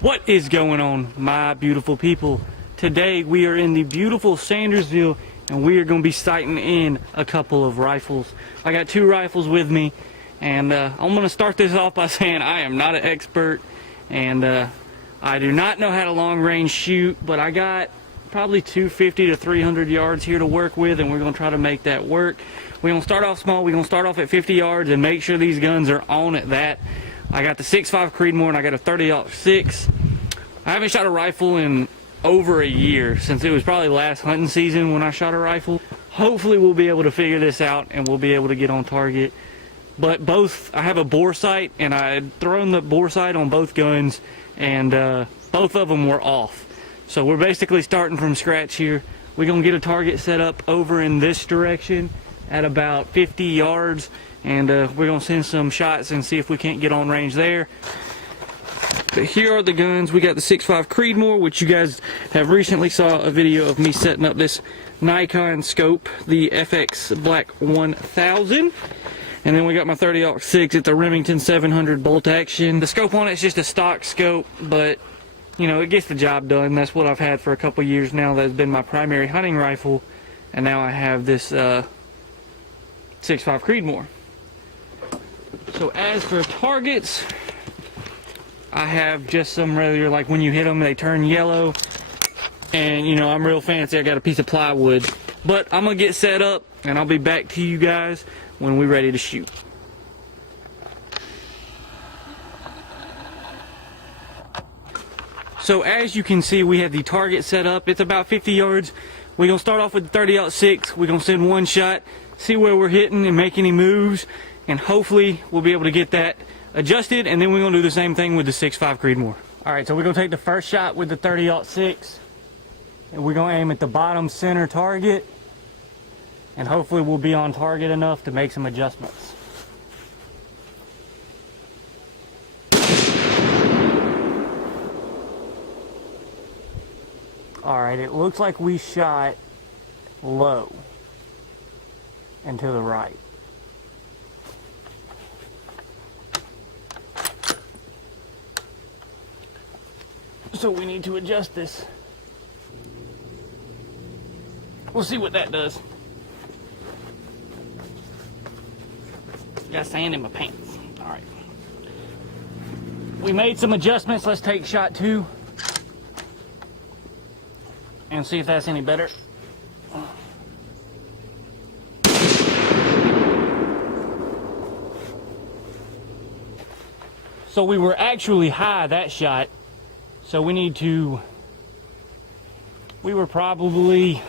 What is going on, my beautiful people? Today we are in the beautiful Sandersville and we are going to be sighting in a couple of rifles. I got two rifles with me, and I'm going to start this off by saying I am not an expert, and I do not know how to long range shoot, but I got probably 250 to 300 yards here to work with, and we're going to try to make that work. We're going to start off small. We're going to start off at 50 yards and make sure these guns are on at that. I got the 6.5 Creedmoor and I got a 30-06. I haven't shot a rifle in over a year, since it was probably last hunting season when I shot a rifle. Hopefully we'll be able to figure this out and we'll be able to get on target. But I have a bore sight, and I had thrown the bore sight on both guns, and both of them were off. So we're basically starting from scratch here. We're going to get a target set up over in this direction at about 50 yards, and we're going to send some shots and see if we can't get on range there. But here are the guns. We got the 6.5 Creedmoor, which you guys have recently saw a video of me setting up this Nikon scope, the FX Black 1000. And then we got my 30-06. It's a Remington 700 bolt action. The scope on it's just a stock scope, but you know, it gets the job done. That's what I've had for a couple years now. That's been my primary hunting rifle, and now I have this 6.5 Creedmoor. So as for targets, I have just some regular, like when you hit them they turn yellow, and you know, I'm real fancy. I got a piece of plywood, but I'm gonna get set up and I'll be back to you guys when we're ready to shoot. So as you can see, we have the target set up. It's about 50 yards. We're gonna start off with the 30-06. We're gonna send one shot, see where we're hitting and make any moves, and hopefully we'll be able to get that adjusted, and then we're gonna do the same thing with the 6.5 Creedmoor. All right, so we're gonna take the first shot with the 30-06, and we're gonna aim at the bottom center target, and hopefully we'll be on target enough to make some adjustments. All right, it looks like we shot low and to the right. So we need to adjust this. We'll see what that does. Got sand in my pants. All right. We made some adjustments. Let's take shot 2 and see if that's any better. So we were actually high that shot. So we need to, we were probably,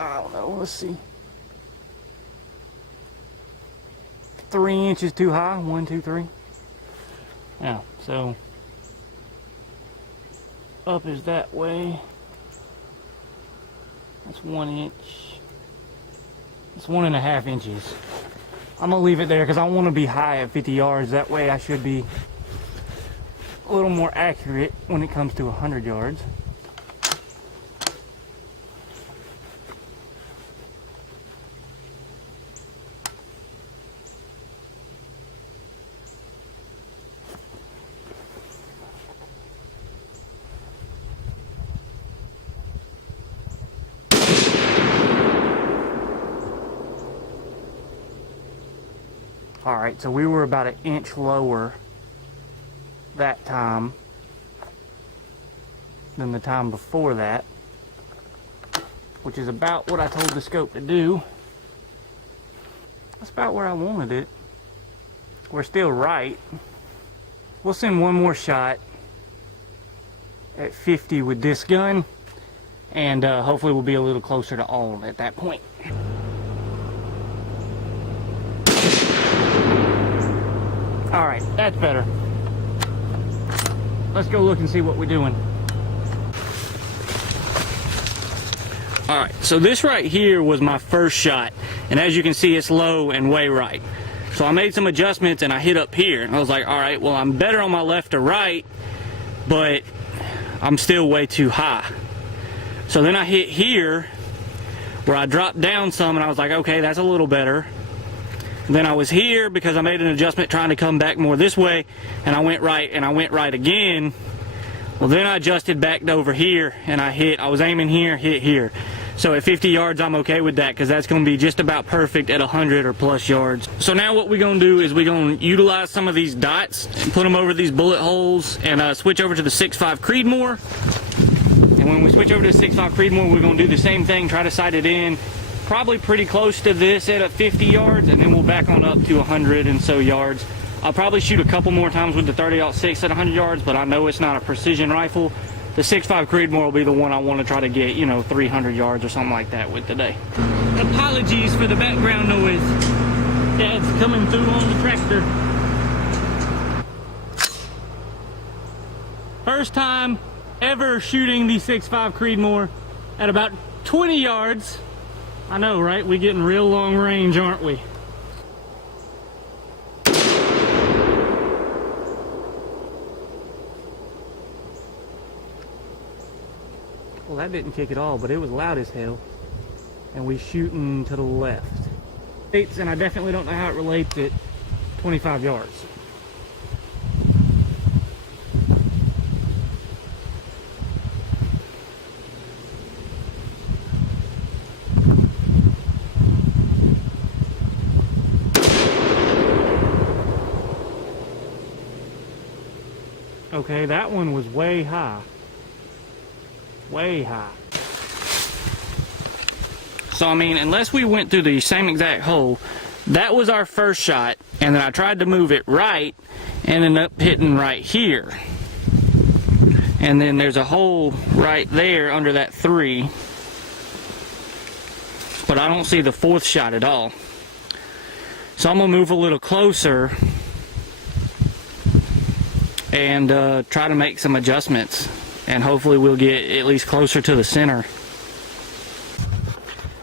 I don't know, let's see, 3 inches too high. 1, 2, 3. Yeah, so up is that way. That's 1 inch. It's 1.5 inches. I'm gonna leave it there because I want to be high at 50 yards. That way I should be a little more accurate when it comes to 100 yards. All right, so we were about 1 inch lower that time than the time before that, which is about what I told the scope to do. That's about where I wanted it. We're still right. We'll send one more shot at 50 with this gun, and hopefully we'll be a little closer to on at that point. All right, that's better. Let's go look and see what we're doing. All right, so this right here was my first shot, and as you can see, it's low and way right. So I made some adjustments and I hit up here, and I was like, all right, well, I'm better on my left or right, but I'm still way too high. So then I hit here where I dropped down some, and I was like, okay, that's a little better. Then I was here because I made an adjustment trying to come back more this way, and I went right, and I went right again. Well, then I adjusted back to over here, and I was aiming here, hit here. So at 50 yards, I'm okay with that because that's going to be just about perfect at 100 or plus yards. So now what we're going to do is we're going to utilize some of these dots and put them over these bullet holes and switch over to the 6.5 Creedmoor. And when we switch over to the 6.5 Creedmoor, we're going to do the same thing, try to sight it in probably pretty close to this at 50 yards, and then we'll back on up to 100 and so yards. I'll probably shoot a couple more times with the 30-06 at 100 yards, but I know it's not a precision rifle. The 6.5 Creedmoor will be the one I want to try to get, 300 yards or something like that with today. Apologies for the background noise. Dad's coming through on the tractor. First time ever shooting the 6.5 Creedmoor at about 20 yards. I know, right? We're getting real long range, aren't we? Well, that didn't kick at all, but it was loud as hell. And we shooting to the left. And I definitely don't know how it relates at 25 yards. Okay, that one was way high. Way high. So I mean, unless we went through the same exact hole, that was our first shot, and then I tried to move it right and ended up hitting right here. And then there's a hole right there under that 3, but I don't see the 4th shot at all. So I'm gonna move a little closer and try to make some adjustments, and hopefully we'll get at least closer to the center.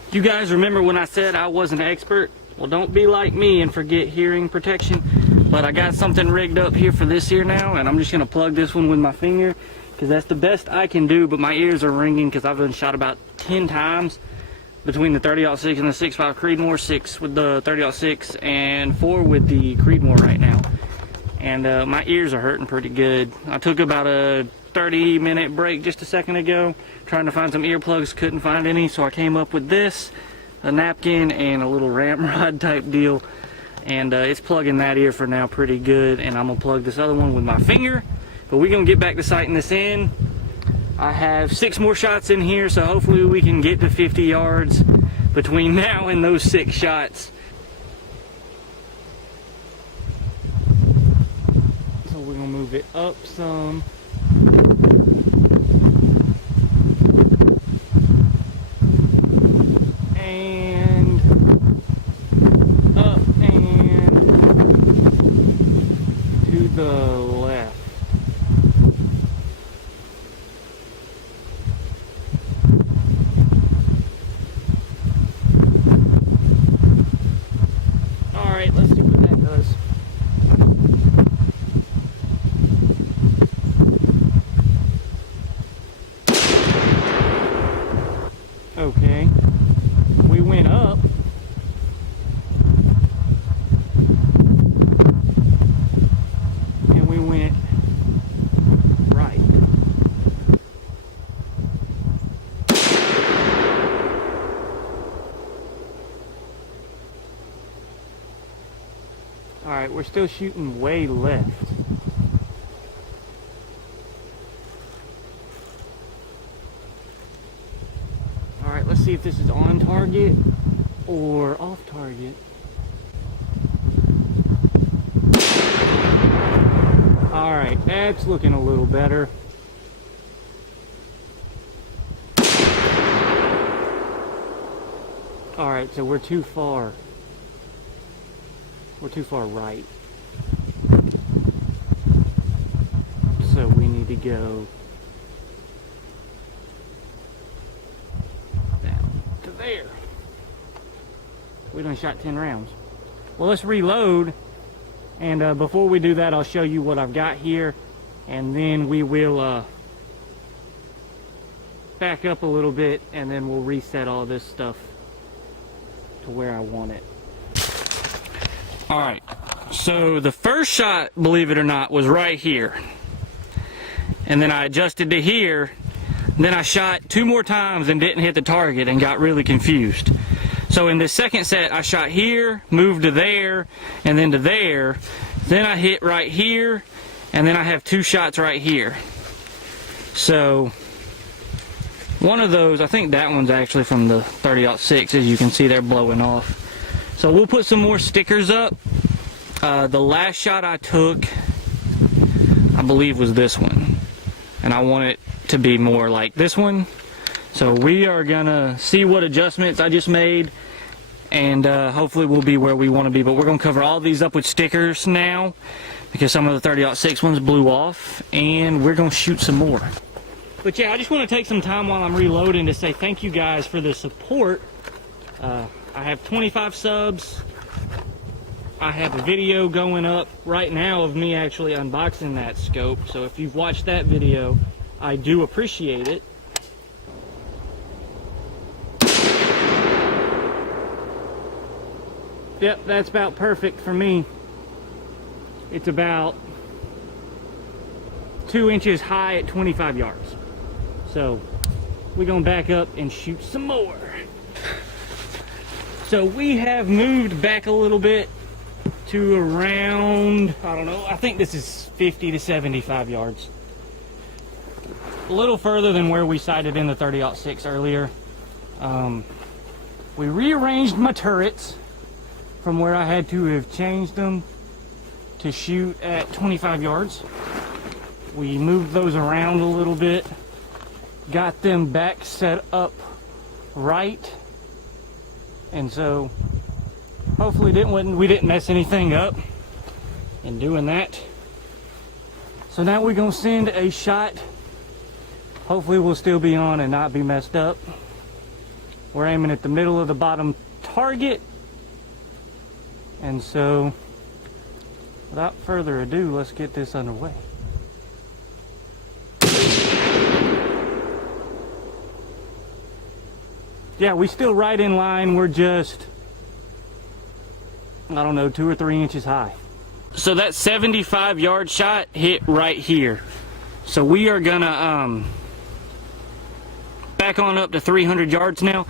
You guys remember when I said I wasn't an expert? Well, don't be like me and forget hearing protection. But I got something rigged up here for this ear now, and I'm just gonna plug this one with my finger because that's the best I can do, but my ears are ringing because I've been shot about 10 times between the 30-06 and the 6.5 Creedmoor, 6 with the 30-06 and 4 with the Creedmoor right now. And my ears are hurting pretty good. I took about a 30-minute break just a second ago trying to find some earplugs, couldn't find any, so I came up with this, a napkin and a little ramrod type deal, and it's plugging that ear for now pretty good. And I'm gonna plug this other one with my finger, but we're gonna get back to sighting this in. I have 6 more shots in here, so hopefully we can get to 50 yards between now and those 6 shots. So we're gonna move it up some. And up and to the left. All right, let's see what that does. Okay, we went up. And we went right. All right, we're still shooting way left. All right, let's see if this is on target or off target. All right, that's looking a little better. All right, so we're too far. We're too far right. So we need to go down to there. We done shot 10 rounds. Well, let's reload. And before we do that, I'll show you what I've got here. And then we will back up a little bit, and then we'll reset all this stuff to where I want it. Alright, so the first shot, believe it or not, was right here. And then I adjusted to here. Then I shot 2 more times and didn't hit the target and got really confused. So in the second set, I shot here, moved to there, and then to there. Then I hit right here, and then I have 2 shots right here. So one of those, I think that one's actually from the 30-06, as you can see they're blowing off. So we'll put some more stickers up. The last shot I took, I believe, was this one. And I want it to be more like this one. So we are gonna see what adjustments I just made, and hopefully we'll be where we want to be. But we're gonna cover all these up with stickers now, because some of the 30-06 ones blew off, and we're gonna shoot some more. But yeah, I just want to take some time while I'm reloading to say thank you guys for the support. I have 25 subs. I have a video going up right now of me actually unboxing that scope. So if you've watched that video, I do appreciate it. Yep, that's about perfect for me. It's about 2 inches high at 25 yards. So we're gonna back up and shoot some more. So we have moved back a little bit to around, I don't know, I think this is 50 to 75 yards. A little further than where we sighted in the 30-06 earlier. We rearranged my turrets from where I had to have changed them to shoot at 25 yards. We moved those around a little bit, got them back set up right, and so hopefully we didn't mess anything up in doing that. So now we're gonna send a shot. Hopefully we'll still be on and not be messed up. We're aiming at the middle of the bottom target. And so without further ado, let's get this underway. Yeah, we still right in line. We're just, I don't know, 2 or 3 inches high. So that 75-yard shot hit right here. So we are gonna back on up to 300 yards now.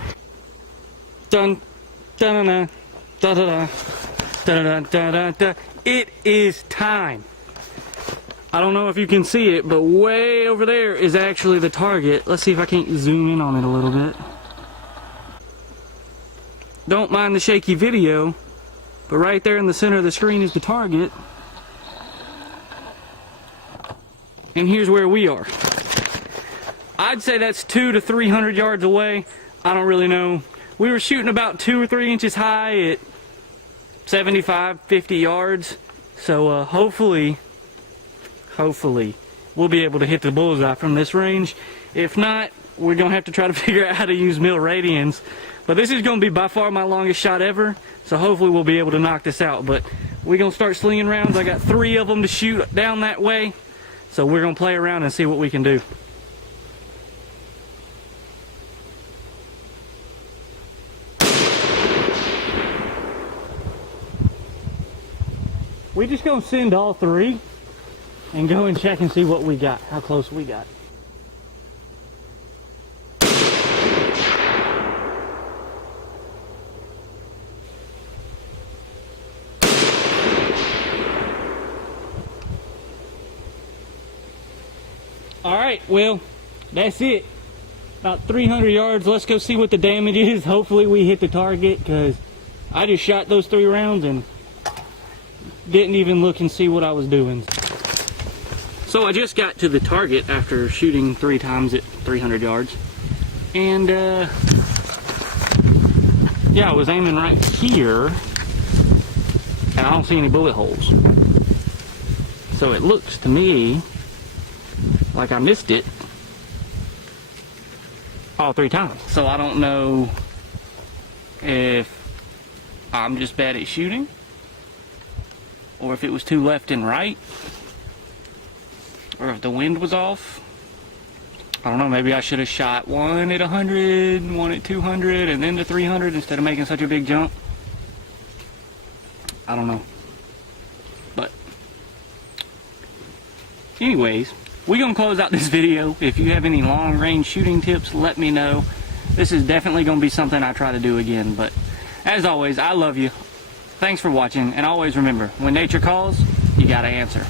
Dun, dun, dun, dun, dun, dun, dun, dun, dun, dun. It is time. I don't know if you can see it, but way over there is actually the target. Let's see if I can't zoom in on it a little bit. Don't mind the shaky video, but right there in the center of the screen is the target. And here's where we are. I'd say that's 200 to 300 yards away. I don't really know. We were shooting about 2 or 3 inches high at 75, 50 yards. So hopefully we'll be able to hit the bullseye from this range. If not, we're gonna have to try to figure out how to use mil radians. But this is gonna be by far my longest shot ever. So hopefully we'll be able to knock this out. But we're gonna start slinging rounds. I got 3 of them to shoot down that way. So we're gonna play around and see what we can do. We're just gonna send all 3 and go and check and see what we got, how close we got. Alright, well, that's it. About 300 yards. Let's go see what the damage is. Hopefully we hit the target, because I just shot those 3 rounds and didn't even look and see what I was doing. So I just got to the target after shooting 3 times at 300 yards. And yeah, I was aiming right here, and I don't see any bullet holes. So it looks to me like I missed it all 3 times. So I don't know if I'm just bad at shooting, or if it was too left and right, or if the wind was off. I don't know, maybe I should have shot one at 100, one at 200, and then to 300 instead of making such a big jump. I don't know. But anyways, we're gonna close out this video. If you have any long range shooting tips, let me know. This is definitely gonna be something I try to do again. But as always, I love you. Thanks for watching, and always remember, when nature calls, you gotta answer.